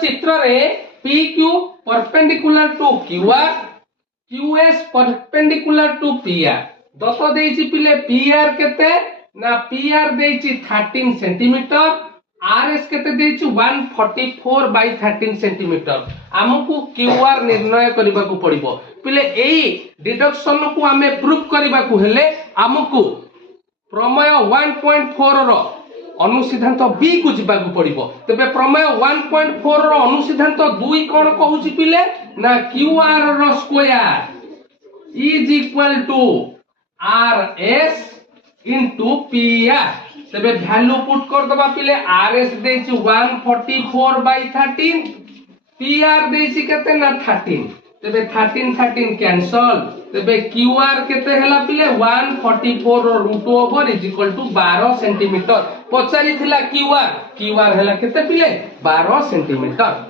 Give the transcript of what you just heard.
चित्र रे PQ perpendicular to QR QS perpendicular to PR दत्त देइछि पिले PR केते ना PR देइछि 13 सेंटीमीटर RS केते देइछि 144 बाय 13 सेंटीमीटर हमकु QR निर्णय करबा को पड़िबो पिले एई डिडक्शन को हमें प्रूफ करबा को हेले हमकु प्रमेय 1.4 रो अनुसिद्धांत बी को जीवाक पड़िबो तबे प्रमेय 1.4 रो अनुसिद्धांत 2 कोन कहूची पिले ना QR रो square is equal to RS into PR तबे वैल्यू पुट कर दबा पिले RS देछि 144 बाय 13 PR देछि केते ना 13 तबे 13 कैंसल तबे QR केते हला पिले 144 रो root over is equal to 12 centimetre पचारी थिला QR हला केते पिले 12 सेंटीमीटर।